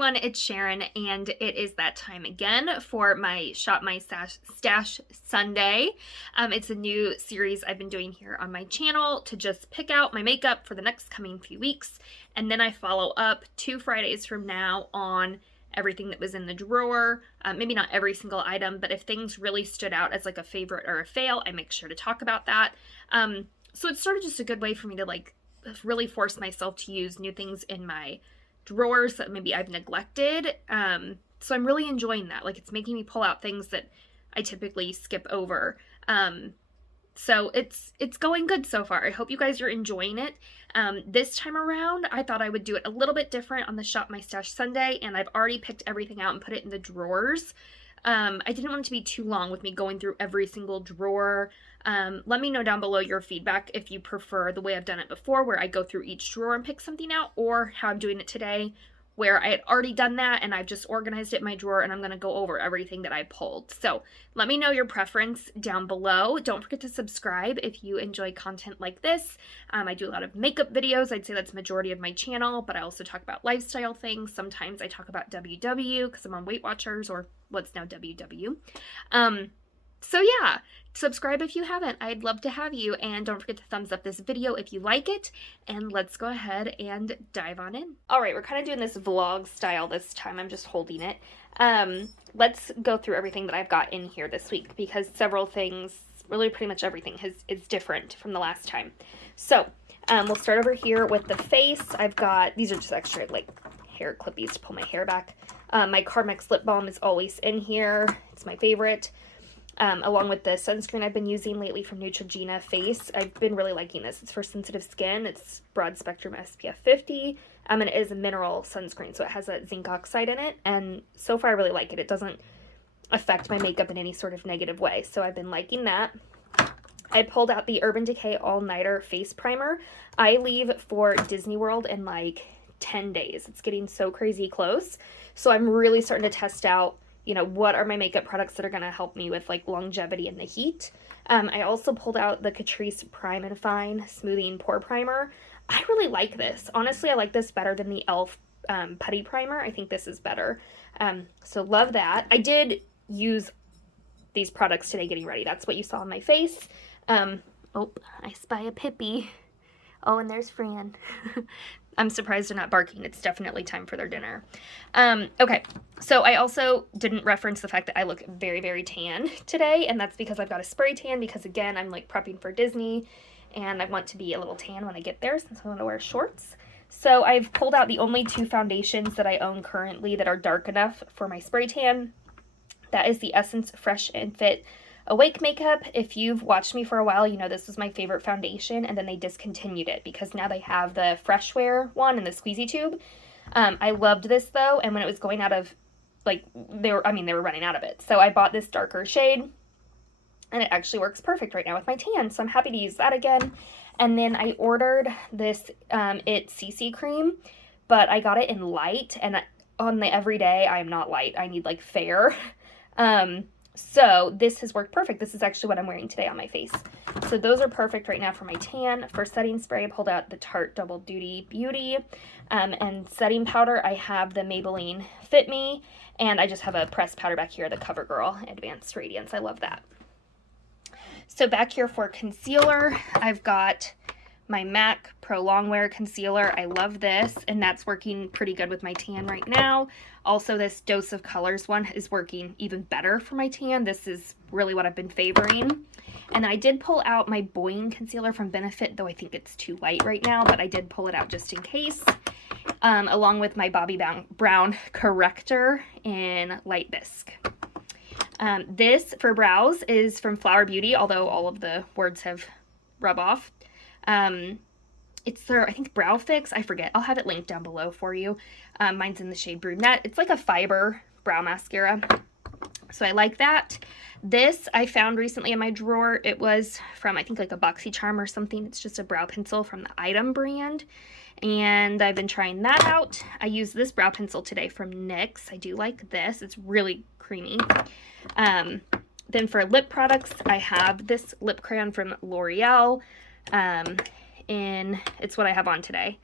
everyone, it's Sharon, and it is that time again for my Shop My Stash Sunday. It's a new series I've been doing here on my channel to just pick out my makeup for the next coming few weeks, and then I follow up 2 Fridays from now on everything that was in the drawer. Maybe not every single item, but if things really stood out as like a favorite or a fail, I make sure to talk about that. So it's sort of just a good way for me to like really force myself to use new things in my drawers that maybe I've neglected. So I'm really enjoying that. Like, it's making me pull out things that I typically skip over. So it's going good so far. I hope you guys are enjoying it. This time around, I thought I would do it a little bit different on the Shop My Stash Sunday, and I've already picked everything out and put it in the drawers. I didn't want it to be too long with me going through every single drawer. Let me know down below your feedback if you prefer the way I've done it before, where I go through each drawer and pick something out, or how I'm doing it today, where I had already done that and I've just organized it in my drawer and I'm going to go over everything that I pulled. So let me know your preference down below. Don't forget to subscribe if you enjoy content like this. I do a lot of makeup videos. I'd say that's the majority of my channel, but I also talk about lifestyle things. Sometimes I talk about WW because I'm on Weight Watchers, or what's now WW. So yeah, subscribe if you haven't. I'd love to have you, and don't forget to thumbs up this video if you like it, and let's go ahead and dive on in. All right, we're kind of doing this vlog style this time. I'm just holding it. Let's go through everything that I've got in here this week, because several things, really pretty much everything is different from the last time. So we'll start over here with the face. I've got, these are just extra like hair clippies to pull my hair back. My Carmex lip balm is always in here. It's my favorite. Along with the sunscreen I've been using lately from Neutrogena Face. I've been really liking this. It's for sensitive skin. It's broad spectrum SPF 50. And it is a mineral sunscreen, so it has that zinc oxide in it. And so far I really like it. It doesn't affect my makeup in any sort of negative way. So I've been liking that. I pulled out the Urban Decay All Nighter Face Primer. I leave for Disney World in like 10 days. It's getting so crazy close. So I'm really starting to test out, you know, what are my makeup products that are going to help me with like longevity in the heat. I also pulled out the Catrice Prime and Fine Smoothing Pore Primer. I really like this. Honestly, I like this better than the e.l.f. Putty Primer. I think this is better. So love that. I did use these products today getting ready. That's what you saw on my face. Oh, I spy a Pippi. Oh, and there's Fran. I'm surprised they're not barking. It's definitely time for their dinner. Okay, so I also didn't reference the fact that I look very, very tan today, and that's because I've got a spray tan, because again, I'm like prepping for Disney, and I want to be a little tan when I get there since I want to wear shorts. So I've pulled out the only 2 foundations that I own currently that are dark enough for my spray tan. That is the Essence Fresh and Fit Awake Makeup. If you've watched me for a while, you know this was my favorite foundation, and then they discontinued it because now they have the Fresh Wear one in the squeezy tube. I loved this though, and when it was going out of, like, they were running out of it. So I bought this darker shade, and it actually works perfect right now with my tan, so I'm happy to use that again. And then I ordered this It CC cream, but I got it in light, and on the everyday, I am not light. I need like fair. So this has worked perfect. This is actually what I'm wearing today on my face. So those are perfect right now for my tan. For setting spray, I pulled out the Tarte Double Duty Beauty. And setting powder, I have the Maybelline Fit Me. And I just have a pressed powder back here, the CoverGirl Advanced Radiance. I love that. So back here for concealer, I've got my MAC Pro Longwear Concealer. I love this, and that's working pretty good with my tan right now. Also, this Dose of Colors one is working even better for my tan. This is really what I've been favoring. And I did pull out my Boing Concealer from Benefit, though I think it's too light right now, but I did pull it out just in case. Along with my Bobbi Brown Corrector in Light Bisque. This, for brows, is from Flower Beauty, although all of the words have rub off. It's their, I think, Brow Fix. I forget. I'll have it linked down below for you. Mine's in the shade Brunette. It's like a fiber brow mascara. So I like that. This I found recently in my drawer. It was from, I think, like a BoxyCharm or something. It's just a brow pencil from the Item brand. And I've been trying that out. I used this brow pencil today from NYX. I do like this. It's really creamy. Then for lip products, I have this lip crayon from L'Oreal. It's what I have on today.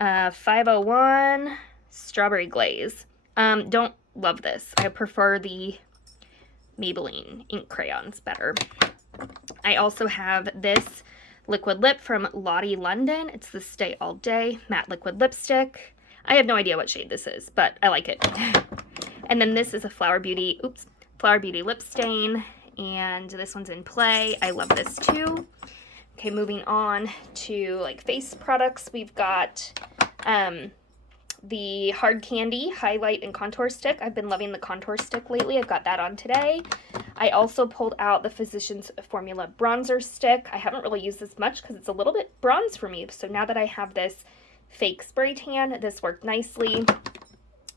501 Strawberry Glaze. Don't love this. I prefer the Maybelline ink crayons better. I also have this liquid lip from Lottie London. It's the Stay All Day matte liquid lipstick. I have no idea what shade this is, but I like it. And then this is a Flower Beauty lip stain, and this one's in Play. I love this too. Okay, moving on to like face products. We've got the Hard Candy highlight and contour stick. I've been loving the contour stick lately. I've got that on today. I also pulled out the Physicians Formula bronzer stick. I haven't really used this much because it's a little bit bronze for me. So now that I have this fake spray tan, this worked nicely.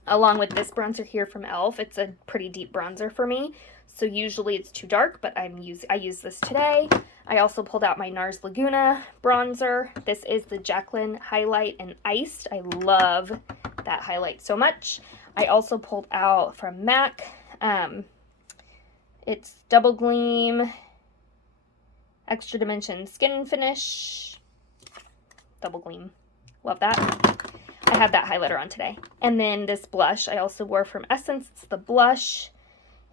Along with this bronzer here from e.l.f. It's a pretty deep bronzer for me. So usually it's too dark, but I use this today. I also pulled out my NARS Laguna bronzer. This is the Jacqueline Highlight and Iced. I love that highlight so much. I also pulled out from MAC. It's Double Gleam Extra Dimension Skin Finish. Double Gleam. Love that. I have that highlighter on today. And then this blush I also wore from Essence. It's the blush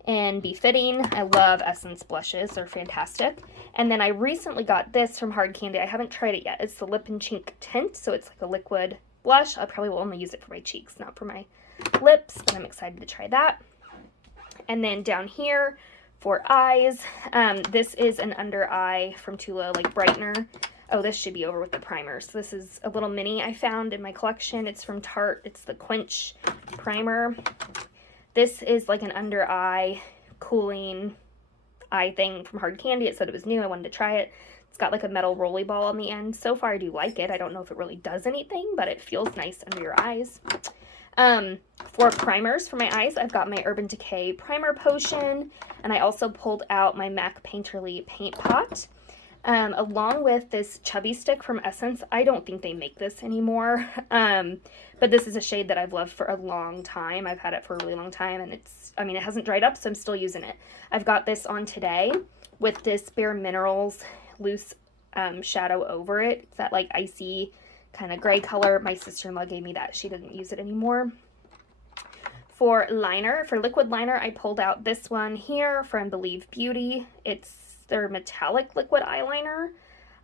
and Befitting. I love Essence blushes. They're fantastic. And then I recently got this from Hard Candy. I haven't tried it yet. It's the Lip and Cheek Tint. So it's like a liquid blush. I probably will only use it for my cheeks, not for my lips, but I'm excited to try that. And then down here for eyes, this is an under eye from Tula, like brightener. Oh, this should be over with the primer. So this is a little mini I found in my collection. It's from Tarte. It's the Quench primer. This is like an under eye cooling eye thing from Hard Candy. It said it was new. I wanted to try it. It's got like a metal rolly ball on the end. So far I do like it. I don't know if it really does anything, but it feels nice under your eyes. For primers for my eyes, I've got my Urban Decay Primer Potion, and I also pulled out my MAC Painterly Paint Pot. Along with this Chubby Stick from Essence. I don't think they make this anymore, but this is a shade that I've loved for a long time. I've had it for a really long time, and it hasn't dried up, so I'm still using it. I've got this on today with this Bare Minerals loose shadow over it. It's that like icy kind of gray color. My sister-in-law gave me that. She doesn't use it anymore. For liquid liner, I pulled out this one here from Believe Beauty. It's their metallic liquid eyeliner.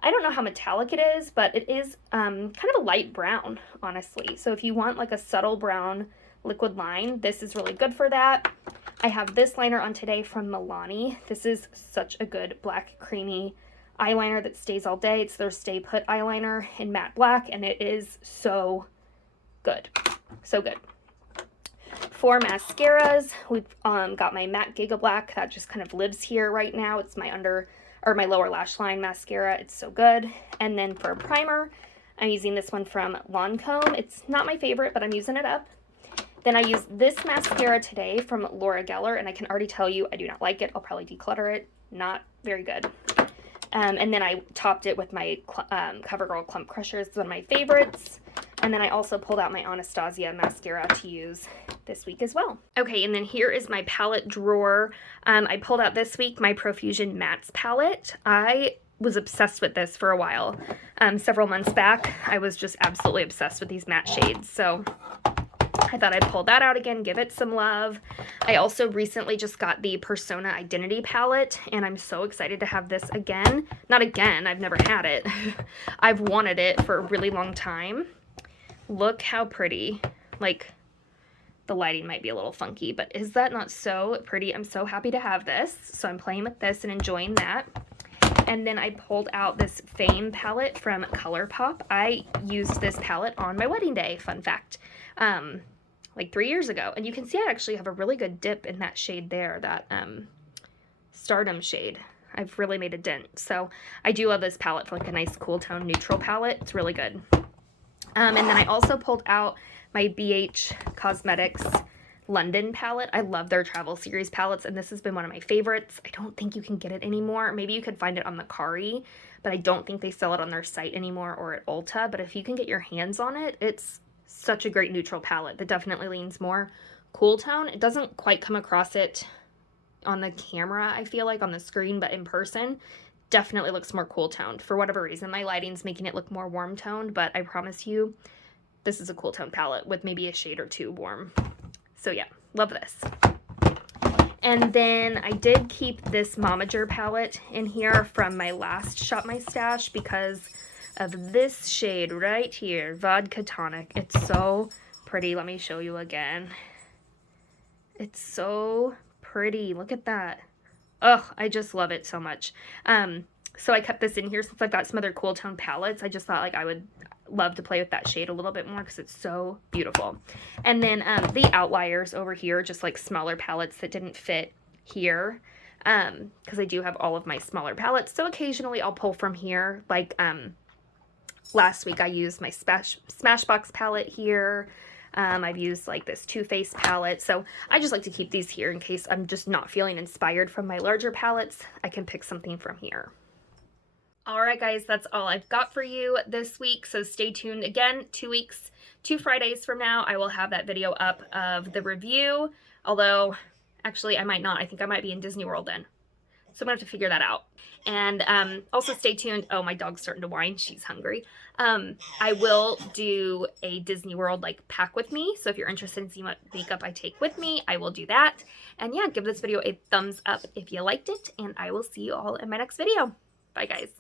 I don't know how metallic it is, but it is kind of a light brown, honestly. So if you want like a subtle brown liquid line, this is really good for that. I have this liner on today from Milani. This is such a good black creamy eyeliner that stays all day. It's their Stay Put eyeliner in matte black, and it is so good. So good. For mascaras, we've got my MAC Giga Black that just kind of lives here right now. It's my my lower lash line mascara. It's so good. And then for primer, I'm using this one from Lancome. It's not my favorite, but I'm using it up. Then I used this mascara today from Laura Geller, and I can already tell you I do not like it. I'll probably declutter it. Not very good. And then I topped it with my CoverGirl Clump Crusher. It's one of my favorites. And then I also pulled out my Anastasia mascara to use this week as well. Okay, and then here is my palette drawer. I pulled out this week my Profusion Mattes palette. I was obsessed with this for a while. Several months back, I was just absolutely obsessed with these matte shades. So I thought I'd pull that out again, give it some love. I also recently just got the Persona Identity palette, and I'm so excited to have this again. Not again, I've never had it. I've wanted it for a really long time. Look how pretty. Like, the lighting might be a little funky, but is that not so pretty? I'm so happy to have this. So I'm playing with this and enjoying that. And then I pulled out this Fame palette from ColourPop. I used this palette on my wedding day, fun fact, like 3 years ago. And you can see I actually have a really good dip in that shade there, that Stardom shade. I've really made a dent. So I do love this palette for like a nice cool tone neutral palette. It's really good. And then I also pulled out my BH Cosmetics London palette. I love their travel series palettes, and this has been one of my favorites. I don't think you can get it anymore. Maybe you could find it on Mercari, but I don't think they sell it on their site anymore or at Ulta. But if you can get your hands on it, it's such a great neutral palette that definitely leans more cool tone. It doesn't quite come across it on the camera, I feel like, on the screen, but in person, definitely looks more cool toned. For whatever reason, my lighting's making it look more warm toned, but I promise you, this is a cool tone palette with maybe a shade or two warm. So yeah, love this. And then I did keep this Momager palette in here from my last Shop My Stash because of this shade right here, Vodka Tonic. It's so pretty. Let me show you again. It's so pretty. Look at that. Oh, I just love it so much. So I kept this in here since I've got some other cool tone palettes. I just thought like I would love to play with that shade a little bit more because it's so beautiful. And then the outliers over here, just like smaller palettes that didn't fit here, because I do have all of my smaller palettes. So occasionally I'll pull from here. Like last week I used my Smashbox palette here. I've used like this Too Faced palette. So I just like to keep these here in case I'm just not feeling inspired from my larger palettes. I can pick something from here. Alright guys, that's all I've got for you this week, so stay tuned again. 2 weeks, 2 Fridays from now, I will have that video up of the review, although, actually I might not. I think I might be in Disney World then, so I'm going to have to figure that out. And also stay tuned. Oh, my dog's starting to whine. She's hungry. I will do a Disney World like pack with me, so if you're interested in seeing what makeup I take with me, I will do that. And yeah, give this video a thumbs up if you liked it, and I will see you all in my next video. Bye guys.